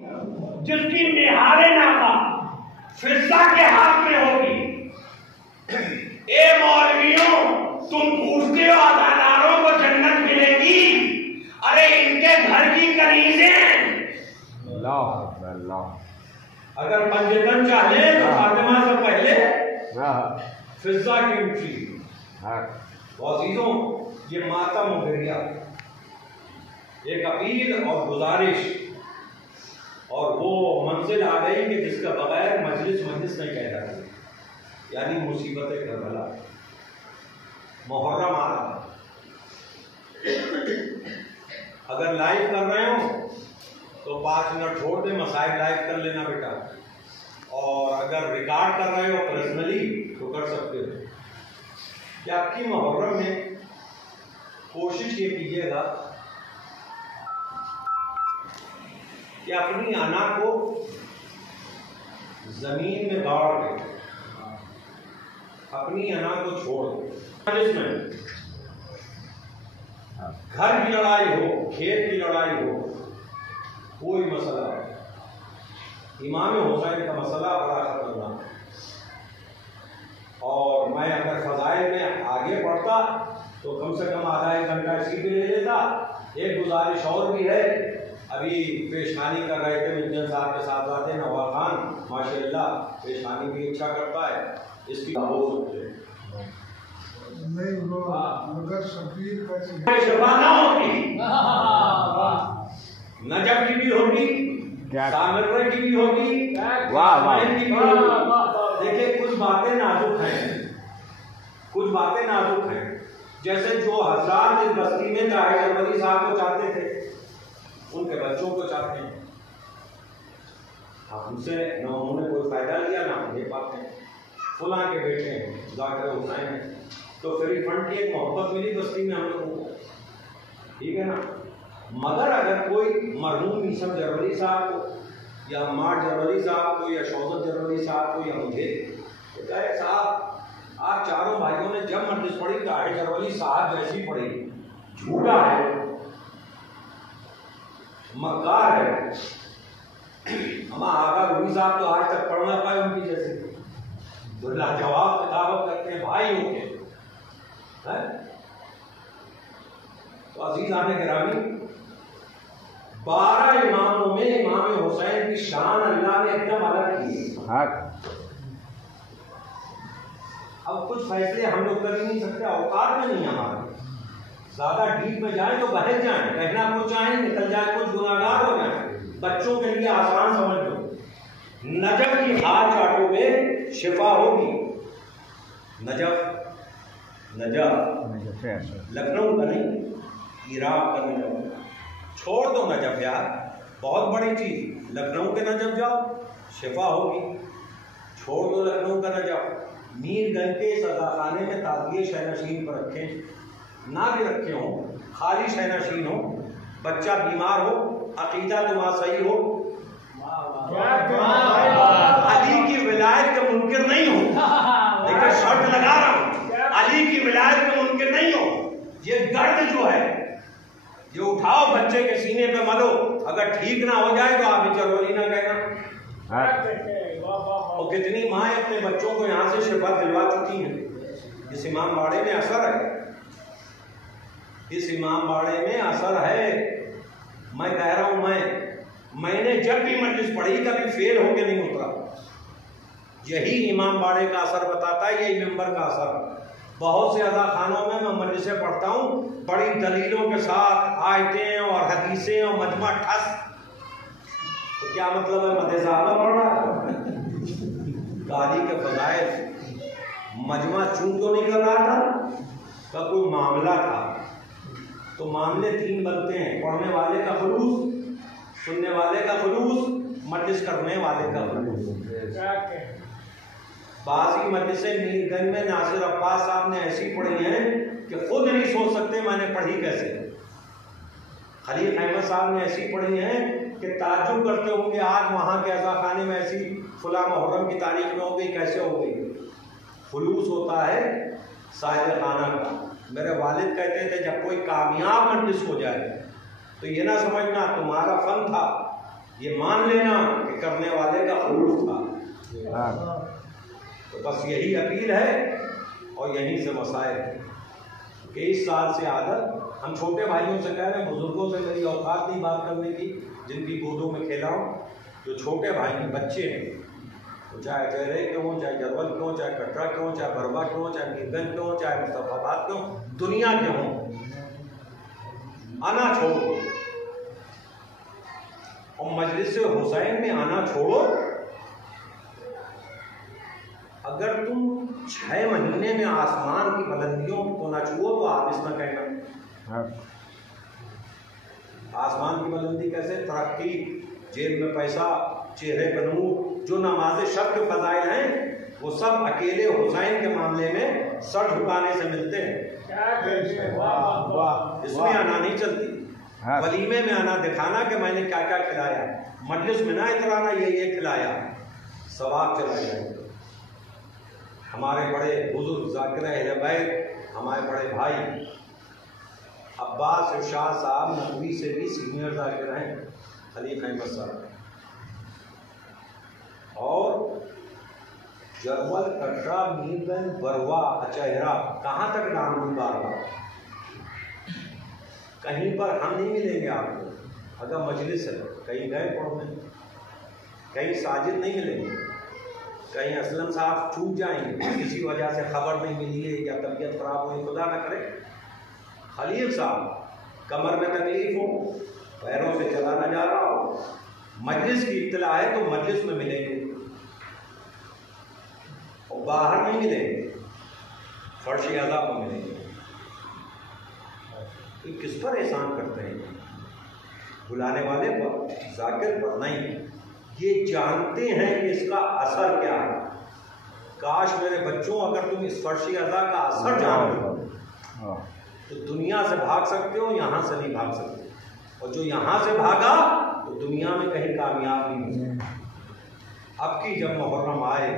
जिसकी निहारे नाका फिजा के हाथ में होगी। ए मौलवियों, तुम पूछते हो अदादारों को जन्नत मिलेगी, अरे इनके घर की कनीज़ें। अगर पंजतन चाहे तो फातिमा से पहले फिजा की उठी। अजीजों, ये मातम मुगरिया, एक अपील और गुजारिश, और वो मंजिल आ गई कि जिसका बगैर मजलिस नहीं कह रहा, यानी मुसीबत करबला। मुहर्रम आ रहा, अगर लाइव कर रहे हो तो 5 मिनट छोड़ दे, मसाइल लाइव कर लेना बेटा, और अगर रिकॉर्ड कर रहे हो पर्सनली तो कर सकते हो। कि आपकी मुहर्रम में कोशिश ये कीजिएगा कि अपनी अना को जमीन में गाड़ दे, अपनी अना को छोड़ दे। जिसमें घर की लड़ाई हो, खेत की लड़ाई हो, कोई मसला है। इमाम हुसैन का मसला बड़ा खतरनाक, और मैं अगर फजाइल में आगे बढ़ता तो कम से कम आधा 1 घंटा इसी पे ले लेता। एक गुजारिश और भी है, अभी पेशखानी कर रहे थे मिर्जन साहब के साथ आते नवाब खान, माशाल्लाह पेशखानी भी अच्छा करता है, इसकी हो सकते हैं नजफ की भी होगी, सामर की भी होगी, देखिए कुछ बातें नाजुक हैं, कुछ बातें नाजुक हैं। जैसे जो हजरात इस बस्ती में ताहिर जरवली साहब को चाहते थे, उनके बच्चों को चाहते हैं, अब उनसे न उन्होंने कोई फायदा लिया ना ले पाते हैं। फुला के बेटे हैं, जाकिर हुसैन हैं, तो फ्री फंड की एक मोहब्बत मिली बस्ती में हम लोगों को, ठीक है ना। मगर अगर कोई मरहूम ईसम जरवली साहब को या अम्मार जरवली साहब को या शौकत जरवली साहब को या मुझे तो कहे साहब आप चारों भाइयों ने जब मजलिस पढ़ी ताहिर जरवली साहब जैसी पढ़ी, झूठा है, मक्कार है। हम आगा रूबी साहब तो आज तक पढ़ ना पाए उनकी जैसे, तो लाजवाब किताबत करते हैं भाई हो के। तो अजीज आने गिरामी, 12 इमामों में इमाम हुसैन की शान अल्लाह ने एकदम अलग की। अब कुछ फैसले हम लोग कर ही नहीं सकते, औकात में नहीं हमारे, ज्यादा डीप में जाए तो बहक जाए, कहना कुछ चाहे निकल जाए, कुछ गुनाहगार हो जाए। बच्चों के लिए आसान समझ लो, नजफ की हार चाटोगे शिफा होगी। नजफ लखनऊ का नहीं, इराक का नजफ, छोड़ दो नजफ यार, बहुत बड़ी चीज। लखनऊ के नजफ जाओ शिफा होगी, छोड़ दो लखनऊ का नजफ। मीरगंज के सजाखाने में ताज़िए शहनशीन पर रखें, ना भी रखे हो, खाली शहनशीन हो, बच्चा बीमार हो, अकीदा तुम्हारा सही हो, अली की विलायत का मुनकिर नहीं हो, लेकिन शर्त लगा रहा हूं, अली की विलायत का मुनकिर नहीं हो। ये गर्द जो है ये उठाओ, बच्चे के सीने पे मलो, अगर ठीक ना हो जाए तो आप जरवली ना कहना। और कितनी माँ अपने बच्चों को यहाँ से शिफा दिलवा चुकी हैं। इस इमाम बाड़े में असर है, इस इमाम बाड़े में असर है। मैं कह रहा हूं, मैंने जब भी मजलिस पढ़ी कभी फेल होके नहीं उतरा। यही इमाम बाड़े का असर बताता है, यही मेंबर का असर। बहुत से अदा खानों में मैं मजलिसें पढ़ता हूँ, बड़ी दलीलों के साथ आयतें और हदीसें और मजमा ठस, तो क्या मतलब है मदे साहब पढ़ रहा है गाली के फजाइल मजमा चूं तो नहीं कर रहा था, का कोई मामला था। तो मामले 3 बनते हैं, पढ़ने वाले का खुलूस, सुनने वाले का खुलूस, मजलिस करने वाले का खुलूस। बाजी मजलिसें मीरगंज में नासिर अब्बास साहब ने ऐसी पढ़ी हैं कि खुद नहीं सोच सकते मैंने पढ़ी कैसे। खलील अहमद साहब ने ऐसी पढ़ी हैं कि ताज्जुब करते होंगे आज वहाँ के अज़ा खाने में ऐसी फुला मुहर्रम की तारीख में हो गई, कैसे हो गई। खुलूस होता है साहिब खाना का। मेरे वालिद कहते थे जब कोई कामयाब मजलिस हो जाए तो ये ना समझना तुम्हारा फन था, ये मान लेना कि करने वाले का उर्फ था। तो बस यही अपील है और यहीं से मसाइल है कि इस साल से आदत, हम छोटे भाइयों से कह रहे हैं, बुजुर्गों से मेरी औकात नहीं बात करने की जिनकी गोदों में खेला हूँ। जो छोटे भाई बच्चे हैं, तो चाहे चेहरे के हों, चाहे जरवल के हों, चाहे कटरा के हों, चाहे बरवा के हों, चाहे मीरगंज के हों, चाहे मुस्तफाबाद के हों, दुनिया के हों, आना छोड़ो और मजलिस हुसैन में आना छोड़ो। अगर तुम 6 महीने में आसमान की बुलंदियों को ना छुओ तो आप इस ना कहना। आसमान की बुलंदी कैसे? तरक्की, जेब में पैसा, चेहरे पर नूर। जो नमाज़े शब के फजाइल हैं वो सब अकेले हुसैन के मामले में सर झुकाने से मिलते हैं। इसमें आना नहीं चलती। वलीमे में आना दिखाना कि मैंने क्या क्या खिलाया, मजलिस में ना इतराना ये खिलाया, सवाब चला जाएगा। हमारे बड़े बुजुर्ग ज़ाकिर अहले बैत, हमारे बड़े भाई अब्बास इरशाद साहब नकवी से भी सीनियर ज़ाकिर हैं, खलीफा अहमद साहब, और जरवल, कटरा, मीरगंज, बरवा, अचहरा, कहाँ तक नाम लूँ बार-बार? कहीं पर हम नहीं मिलेंगे आपको। अगर मजलिस है, कहीं गए पढ़ने, कहीं साजिद नहीं मिलेंगे, कहीं असलम साहब चूक जाएंगे, किसी वजह से खबर नहीं मिली है या तबीयत खराब हुई, खुदा न करे। खलील साहब कमर में तकलीफ हो, पैरों से चला न जा रहा हो, मजलिस की इत्तला है तो मजलिस में मिलेंगे और बाहर नहीं मिलेंगे, फर्श अज़ा पर मिलेंगे। तो किस पर एहसान करते हैं? बुलाने वाले पर, ज़ाकिर पर नहीं। ये जानते हैं कि इसका असर क्या है। काश मेरे बच्चों, अगर तुम इस फर्शी अज़ा का असर जान लो तो दुनिया से भाग सकते हो, यहाँ से नहीं भाग सकते। और जो यहाँ से भागा तो दुनिया में कहीं कामयाब नहीं हो सकता। अब की जब मुहर्रम आए,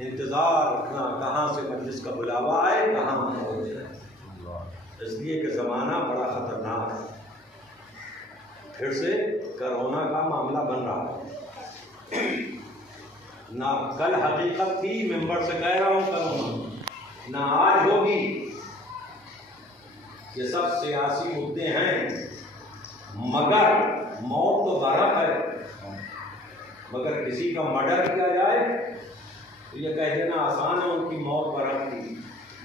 इंतज़ार रखना कहाँ से मजलिस का बुलावा आए, कहाँ हो जाए, इसलिए कि ज़माना बड़ा ख़तरनाक है। फिर से कोरोना का मामला बन रहा है ना। कल हकीकत थी, मेंबर से कह रहा हूँ, कोरोना ना आज होगी। ये सब सियासी मुद्दे हैं, मगर मौत तो बरफ है। मगर किसी का मर्डर किया जाए तो ये कह देना आसान है, उनकी मौत बरफ थी,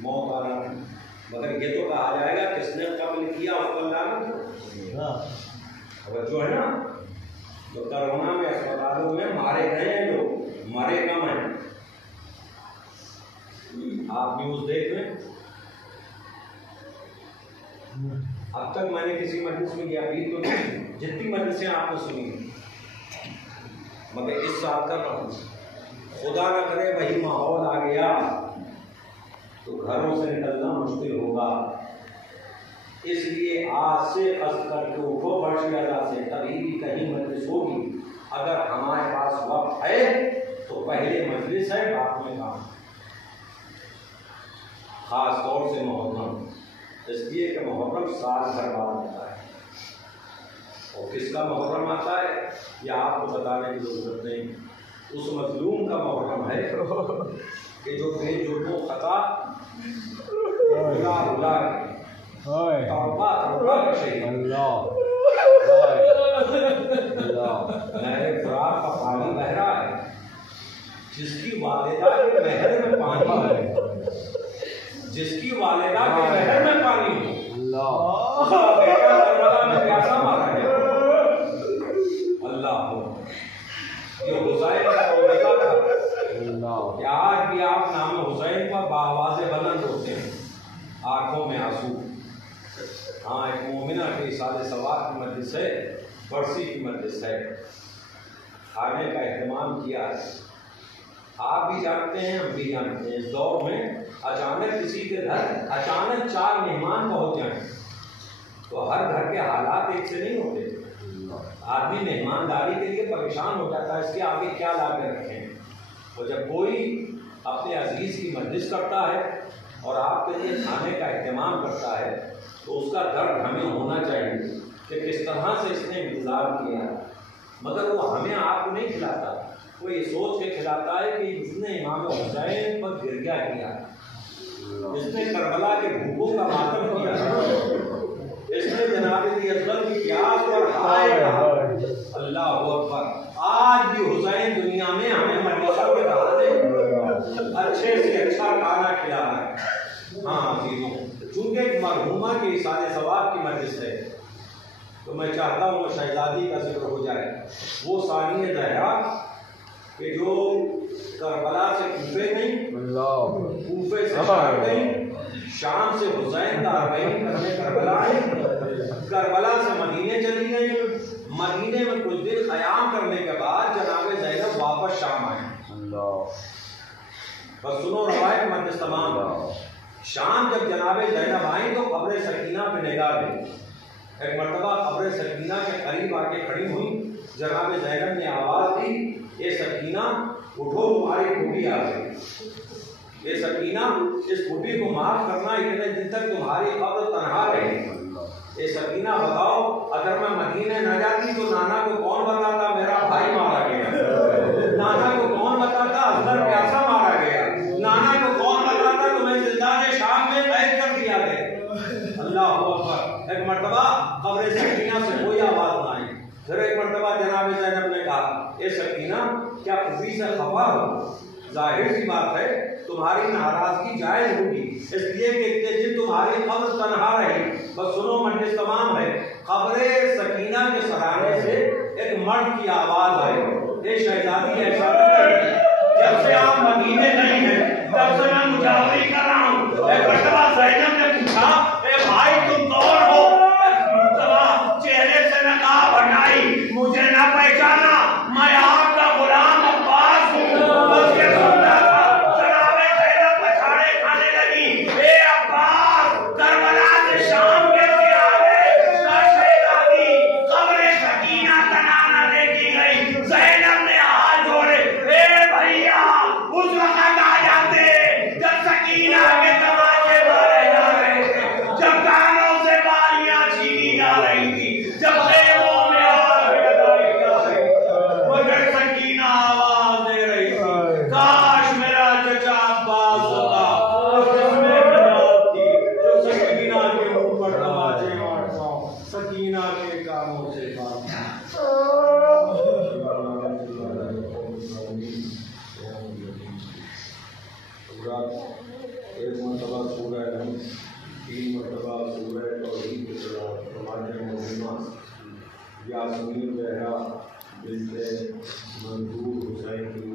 मौत आना थी। मगर ये तो कहा जाएगा किसने कत्ल किया उसको अल्लाह। अगर जो है ना, तो कोरोना में अस्पतालों में मारे गए हैं लोग, मरे कम हैं। आप न्यूज़ देख लें। अब तक मैंने किसी मजलिस में ये अपील तो नहीं, जितनी मजलिसें आपने सुनी, मगर इस साल कर रहा हूँ, खुदा न करे वही माहौल आ गया तो घरों से निकलना मुश्किल होगा। इसलिए आज से खस्त करके उठो फर्शी अज़ा से, तभी भी कहीं मजलिस होगी। अगर हमारे पास वक्त है तो पहले मजलिस है, बाद में काम। खास तौर से मुहर्रम, इसलिए कि मुहर्रम साल भर बाद आता है। और किसका मुहर्रम आता है यह आपको बताने की जरूरत नहीं। उस मजलूम का मुहर्रम है कि जो बेजुर्मों खता का पानी बह रहा है, जिसकी वालिदा के महल में पानी है, जिसकी वालिदा के महल में पानी हो, उसका बेटा करबला में प्यासा मारा है। अल्लाह हो, ये हुसैन का तौबा था। आज भी आप नाम हुसैन पर बावाज़े बुलंद होते हैं, आंखों में आंसू। हाँ, एक मोमिना के साले सवार की मजलिस है, बरसी की मजलिस है, खाने का एहतमाम किया है। आप भी जानते हैं, हम भी जानते हैं, इस दौर में अचानक किसी के घर अचानक 4 मेहमान पहुंच जाए तो हर घर के हालात एक से नहीं होते। आदमी मेहमानदारी के लिए परेशान हो जाता है, इसके आगे क्या ला कर रखें। और जब कोई अपने अजीज की मजलिस करता है और आपके लिए खाने का एहतमाम करता है तो उसका दर्द हमें होना चाहिए कि किस तरह से इसने इंतज़ार किया, मगर वो हमें आपको नहीं खिलाता, वो ये सोच के खिलाता है कि उसने इमाम हुसैन पर गिरगिया किया, इसने करबला के भूखों का मातम किया, इसने जनाब असगर की प्यास पर हाय कहा। अल्लाह अकबर। आज भी हुसैन दुनिया में हमें मजलिसों के बहाने अच्छे से अच्छा खाना खिला रहा है। हाँ चीज़ों, चूंकि मरहुमा के इसारे सवाब की मजलिस है तो मैं चाहता हूँ वो शहजादी का जिक्र हो जाए। वो सानिया जहरा कि जो करबला से कूफे गई, कूफे से शाम गई, शाम से हुसैन तारबईन करने करबला आई, करबला से मदीने चली गई, मदीने में कुछ दिन क़याम करने के बाद जनाब ज़ैनब वापस शाम आए। बस सुनो रवायत मजलिस तमाम। शाम जब जनाब ज़ैनब आई तो कब्र सकीना पे निगाह दी। एक मरतबा कब्र सकीना के करीब आके खड़ी हुई, जनाब ज़ैनब ने आवाज़ दी, ये सकीना उठो, तुम्हारी खूबी आ गई। ये सकीना, इस खूबी को माफ करना, इतने दिन तक तुम्हारी कब्र तनहा रही। ये सकीना बताओ, अगर मैं मदीने न जाती तो नाना को कौन बताता मेरा भाई मारा गया, नाना को कौन बताता असगर प्यासा मारा गया, नाना को कौन बताता तुम्हें जिंदाने शाम में कैद कर दिया गया। अल्लाह अकबर। एक मरतबा कब्र सकीना से कोई आवाज ना आई। फिर एक मरतबा जनाब ज़ैनब ने कहा, ये सकीना क्या खुशी से खफा हो? जाहिर सी बात है तुम्हारी नाराजगी जायज होगी, इसलिए कि इतने दिन तुम्हारी कब्र तनहा रही। बस सुनो मजलिस तमाम है। कब्र सकीना के सराहने से एक मर्द की आवाज आई, ये शहजादी ऐसा जब से आप मदीने नहीं है तब से मैं मुजावरी कर रहा हूँ। एक मरतबा ज़ैनब ने पूछा, ए भाई तुम कौन हो? चेहरे से नकाब हटाई, मुझे ना पहचाना, मैं आपका गुलाम अब्बास हूँ। बस ये सुनता था, जनाब ज़ैनब पछाड़े खाने लगी, ए अब्बास करबला से शाम कैसे आ गए? शहजादी कब्र सकीना का नाना देखी गई। ज़ैनब ने हाथ जोड़े, ए भैया उस वक्त आ जाते जब सकीना के तमाचे मारे जा रहे थे, जब कानों से बालियां छीनी जा रही थी, जब खेमों में आग लगाई जा रही थी, मगर सकीना आवाज दे रही थी, काश मेरा चचा अब्बास होता जिसमें बरात थी, जो सकीना के मुंह पर तमाचे मारता हूं, सकीना के कामों से मारता। एक मरतबा सूरह नहीं, 3 मरतबा सूरह तौहीद की समाज यास्मीन जहरा बिन्ते मंसूर हुसैन की